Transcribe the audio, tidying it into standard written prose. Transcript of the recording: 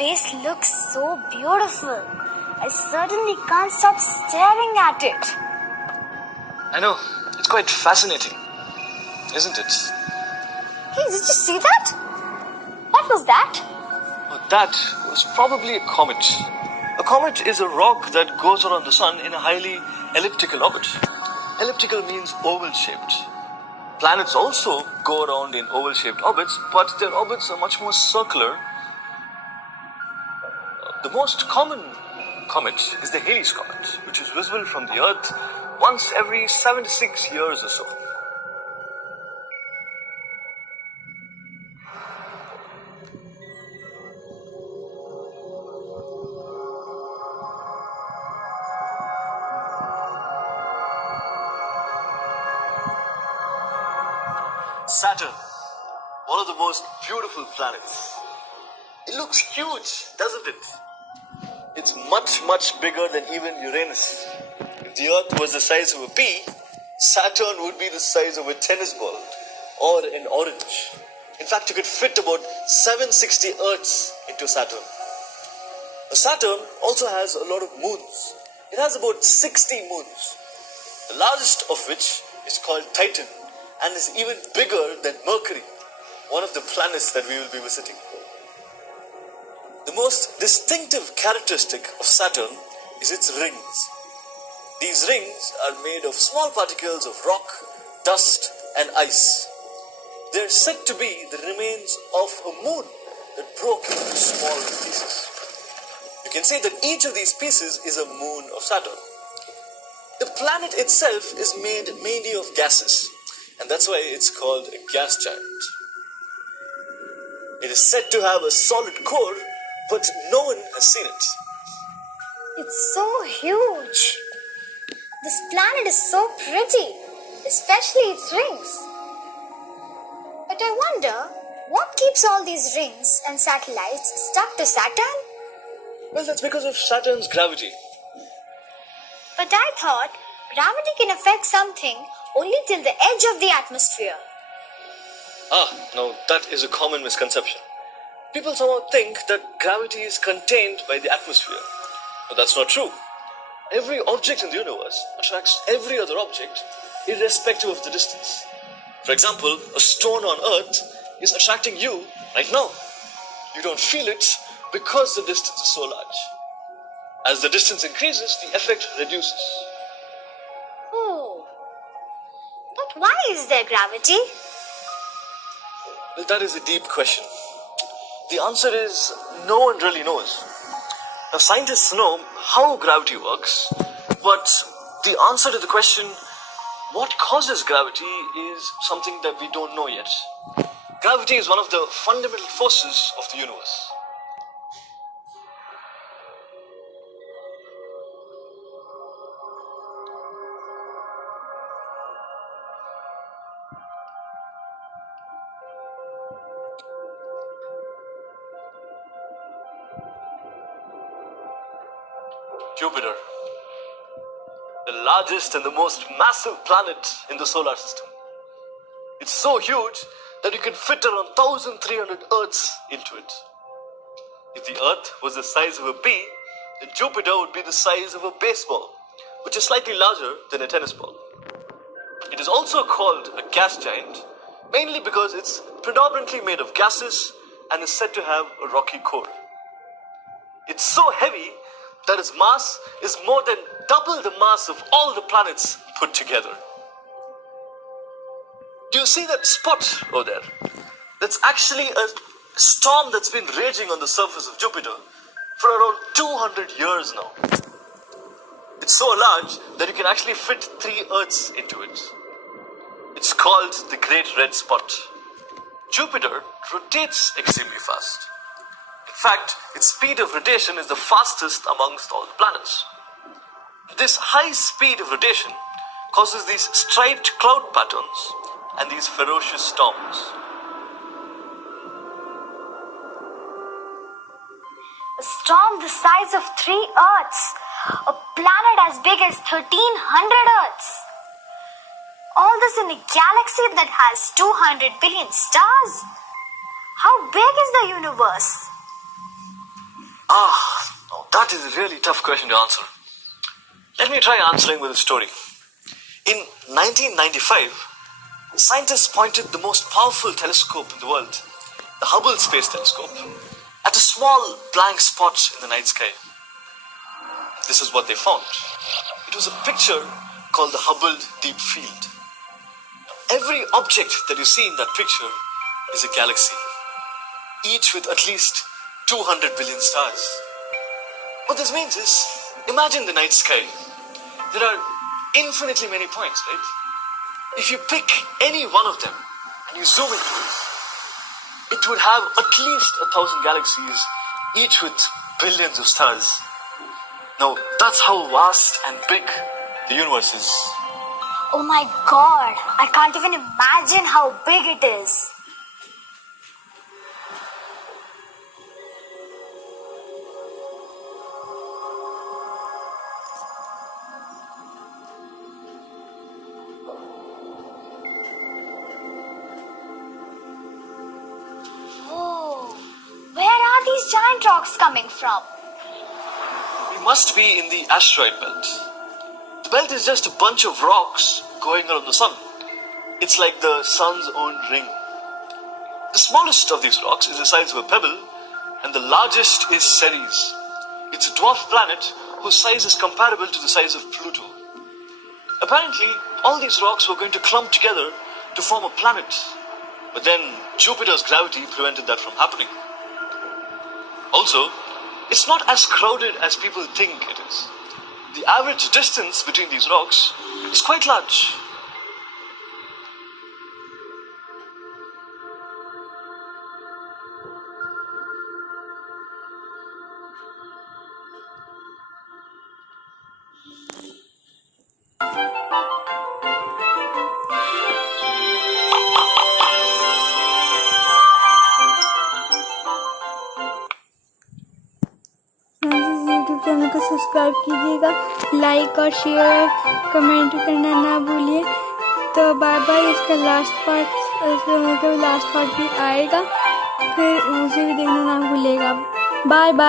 space looks so beautiful. I certainly can't stop staring at it. I know, it's quite fascinating, isn't it? Hey, did you see that? What was that? Well, that was probably a comet. A comet is a rock that goes around the sun in a highly elliptical orbit. Elliptical means oval-shaped. Planets also go around in oval-shaped orbits, but their orbits are much more circular. The most common comet is the Halley's Comet, which is visible from the Earth once every 76 years or so. Saturn, one of the most beautiful planets. It looks huge, doesn't it? It's much, much bigger than even Uranus. If the Earth was the size of a pea, Saturn would be the size of a tennis ball or an orange. In fact, you could fit about 760 Earths into Saturn. Saturn also has a lot of moons. It has about 60 moons, the largest of which is called Titan and is even bigger than Mercury, one of the planets that we will be visiting. The most distinctive characteristic of Saturn is its rings. These rings are made of small particles of rock, dust, and ice. They are said to be the remains of a moon that broke into small pieces. You can say that each of these pieces is a moon of Saturn. The planet itself is made mainly of gases, and that's why it's called a gas giant. It is said to have a solid core, but no one has seen it. It's so huge. This planet is so pretty, especially its rings. But I wonder, what keeps all these rings and satellites stuck to Saturn? Well, that's because of Saturn's gravity. But I thought gravity can affect something only till the edge of the atmosphere. No, that is a common misconception. People somehow think that gravity is contained by the atmosphere. But that's not true. Every object in the universe attracts every other object, irrespective of the distance. For example, a stone on Earth is attracting you right now. You don't feel it because the distance is so large. As the distance increases, the effect reduces. Oh. But why is there gravity? Well, that is a deep question. The answer is no one really knows. Now, scientists know how gravity works, but the answer to the question, what causes gravity, is something that we don't know yet. Gravity is one of the fundamental forces of the universe. Jupiter, the largest and the most massive planet in the solar system. It's so huge that you can fit around 1,300 Earths into it. If the Earth was the size of a pea, then Jupiter would be the size of a baseball, which is slightly larger than a tennis ball. It is also called a gas giant, mainly because it's predominantly made of gases and is said to have a rocky core. It's so heavy that its mass is more than double the mass of all the planets put together. Do you see that spot over there? That's actually a storm that's been raging on the surface of Jupiter for around 200 years now. It's so large that you can actually fit 3 Earths into it. It's called the Great Red Spot. Jupiter rotates extremely fast. In fact, its speed of rotation is the fastest amongst all the planets. This high speed of rotation causes these striped cloud patterns and these ferocious storms. A storm the size of 3 Earths. A planet as big as 1,300 Earths. All this in a galaxy that has 200 billion stars. How big is the universe? Now that is a really tough question to answer. Let me try answering with a story. In 1995, scientists pointed the most powerful telescope in the world, the Hubble Space Telescope, at a small blank spot in the night sky. This is what they found. It was a picture called the Hubble Deep Field. Every object that you see in that picture is a galaxy, each with at least 200 billion stars. What this means is, imagine the night sky. There are infinitely many points, right? If you pick any one of them and you zoom into it, it would have at least 1,000 galaxies, each with billions of stars. Now, that's how vast and big the universe is. Oh my god, I can't even imagine how big it is. Oh, where are these giant rocks coming from? We must be in the asteroid belt. The belt is just a bunch of rocks going around the sun. It's like the sun's own ring. The smallest of these rocks is the size of a pebble, and the largest is Ceres. It's a dwarf planet whose size is comparable to the size of Pluto. Apparently, all these rocks were going to clump together to form a planet, but then Jupiter's gravity prevented that from happening. Also, it's not as crowded as people think it is. The average distance between these rocks is quite large. YouTube channel को subscribe कीजिएगा, like और share comment करना ना भूलिए। तो bye bye. इसका last part भी आएगा, फिर उसे भी देखना ना भूलिएगा। Bye bye.